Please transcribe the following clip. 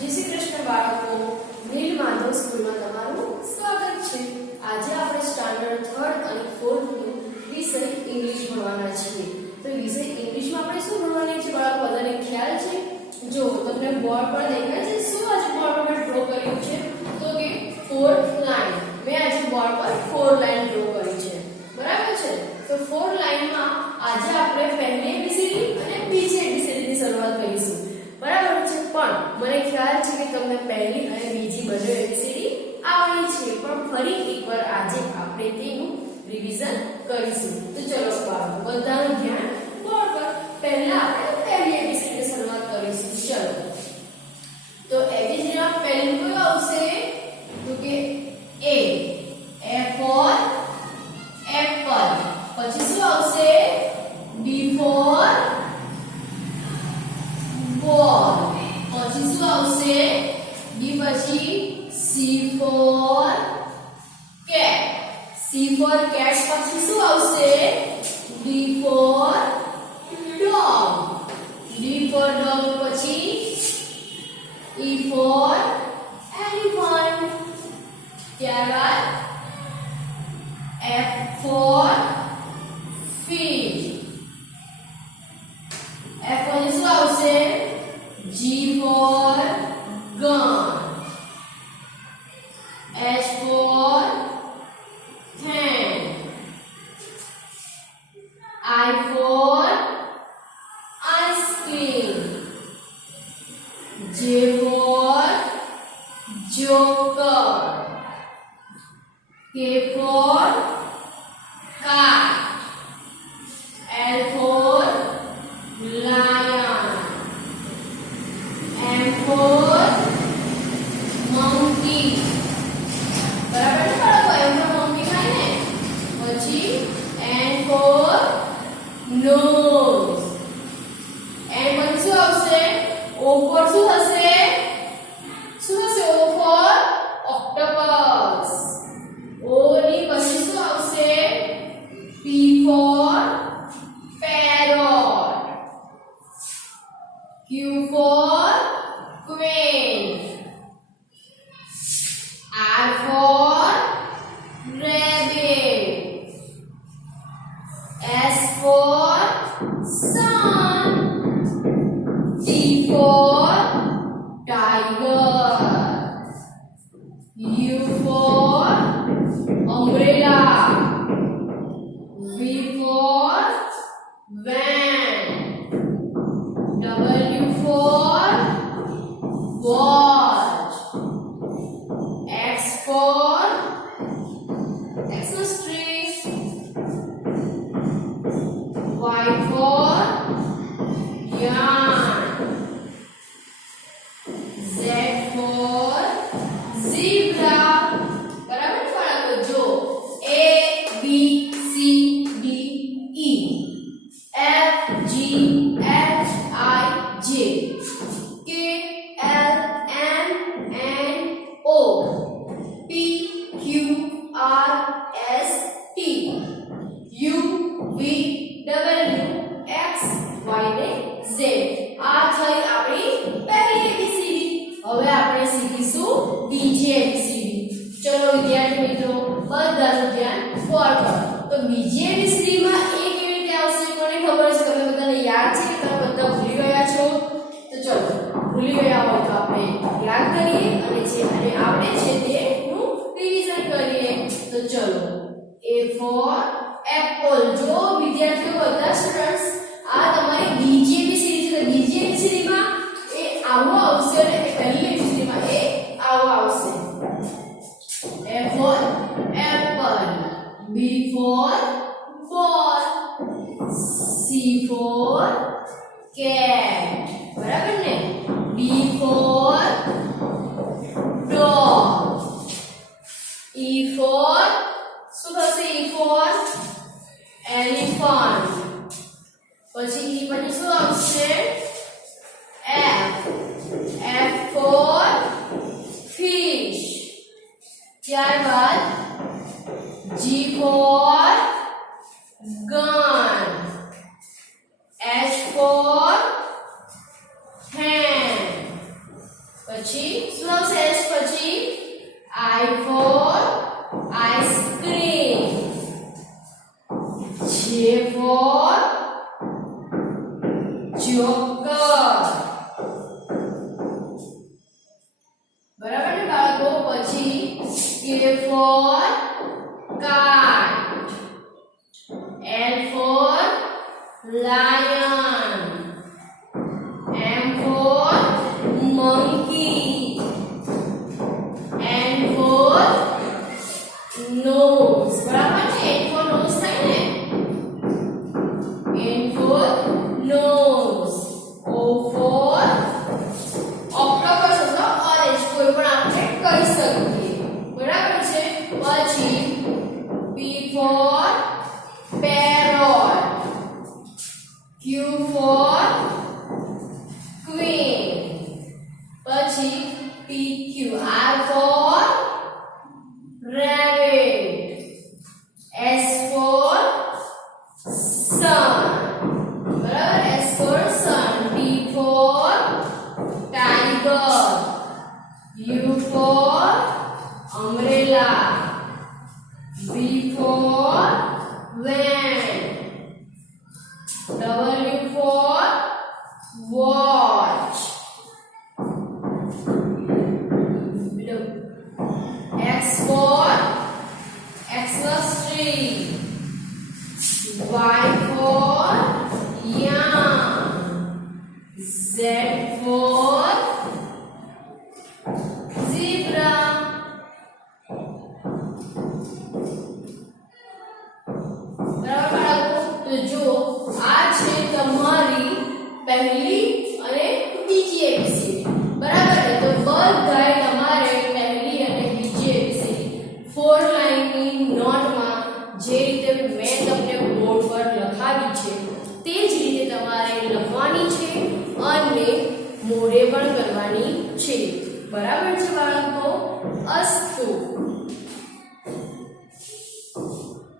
જય શ્રી કૃષ્ણ બાળકો, નીલમાધવ સ્કૂલમાં તમારું સ્વાગત છે। આજે આપણે સ્ટાન્ડર્ડ 3rd અને 4th નું વિષય ઇંગ્લિશ ભણવાના છીએ। તો વિષય ઇંગ્લિશમાં આપણે શું ભણવાના છે બાળકો, બધાને ખ્યાલ છે? જો તમને બોર્ડ પર દેખાય છે, શું આજે બોર્ડ પર ડ્રો કર્યું છે? તો કે 4th લાઈન। મેં આજે બોર્ડ પર 4 લાઈન ડ્રો કરી છે, બરાબર છે? તો 4 લાઈનમાં આજે આપણે પહેલી એબીસીડી અને બીજી એબીસીડી ની શરૂઆત કરીશું, બરાબર છે? પણ મને ખ્યાલ છે કે તમને પહેલી અને બીજી બંને એબીસીડી આવડી છે, પણ ફરી એકવાર આજે આપણે તેનું રિવિઝન કરીશું। તો ચલો બાળકો, બધાનું ધ્યાન બોર્ડ પર। પહેલા આપણે પહેલી એબીસીડી ની શરૂઆત કરીશું। ચલો, તો એબીસીડીમાં પહેલું કયું આવશે? તો કે A, A for apple। પછી શું આવશે? B for ball। પછી શું આવશે? B પછી C for cat। C for cat પછી શું આવશે? D for dog। D for dog પછી E for elephant। ત્યારબાદ F for fish। F પછી શું આવશે? G for gun। H for hand। I for ice cream। J for joker। K for cat। L for lion। M for monkey। બરાબર છે બાળકો? M for monkey થાય ને? પછી N for nose। N પછી શું આવશે? O for શું હશે? શું હશે? O for octopus। O ની પછી શું આવશે? P for parrot। Q for queen। R for rabbit। S for sun। T for tiger। U for umbrella। V for van। W for watch। X for Xmas tree। Y for yarn। Z for zebra। બરાબર છે બાળકો? જો A B C D E F G H I J K L M N O P Q R S T U V W X Y ને Z। આ થઈ આપણી પહેલી ABCD. હવે આપણે શીખીશું બીજી એબીસીડી। ચલો વિદ્યાર્થી મિત્રો, બધાનું ધ્યાન બોર્ડ પર। તો બીજી એબીસીડીમાં એ કેવી રીતે આવશે કોને ખબર છે? તમને બધાને યાદ છે કે તમે બધા ભૂલી ગયા છો? તો ચલો, ભૂલી ગયા હોય તો આપણે યાદ કરીએ અને આપણે છે તેનું રિવિઝન કરીએ। તો ચલો, A for apple। જો વિદ્યાર્થીઓ બધા સ્ટુડન્ટ્સ, આ તમારી બીજી એબીસીડી છે। તો બીજી એબીસીડીમાં એ આવો આવશે અને પહેલી એબીસીડીમાં એ આવો આવશે। A for apple। B for ball। C for cat। બરાબર ને? D for dog। E for શું થશે? E for elephant। પછી E પછી શું આવશે? F। F for fish। ત્યારબાદ G for gun। H for hand। પછી for ice cream. J for joker. બરાબર ને બાળકો? પછી K for cat. L for lion. M for monkey. N for nose. બરાબર ને? N for nose થાય ને? N for nose. O for octopus અથવા orange કોઈ પણ આપણે કહી શકીએ. બરાબર છે? પછી P for parrot. Q for queen. પછી PQ. R for rabbit. S for sun. બરાબર? S for sun. T for tiger. U for umbrella. V for van. W for watch. X for Xmas tree. Y for yarn. Z for zebra. બરાબર બાળકો? તો જો આ છે તમારી પહેલી અને બીજી એબીસીડી. બરાબર ને? તો બધાય તમારે પહેલી અને બીજી એબીસીડી 4 લાઈનની નોટમાં જે રીતે મેં તમને બોર્ડ પર લખાવી છે તે જ રીતે તમારે લખવાની છે અને મોઢે પણ કરવાની છે. બરાબર છે બાળકો?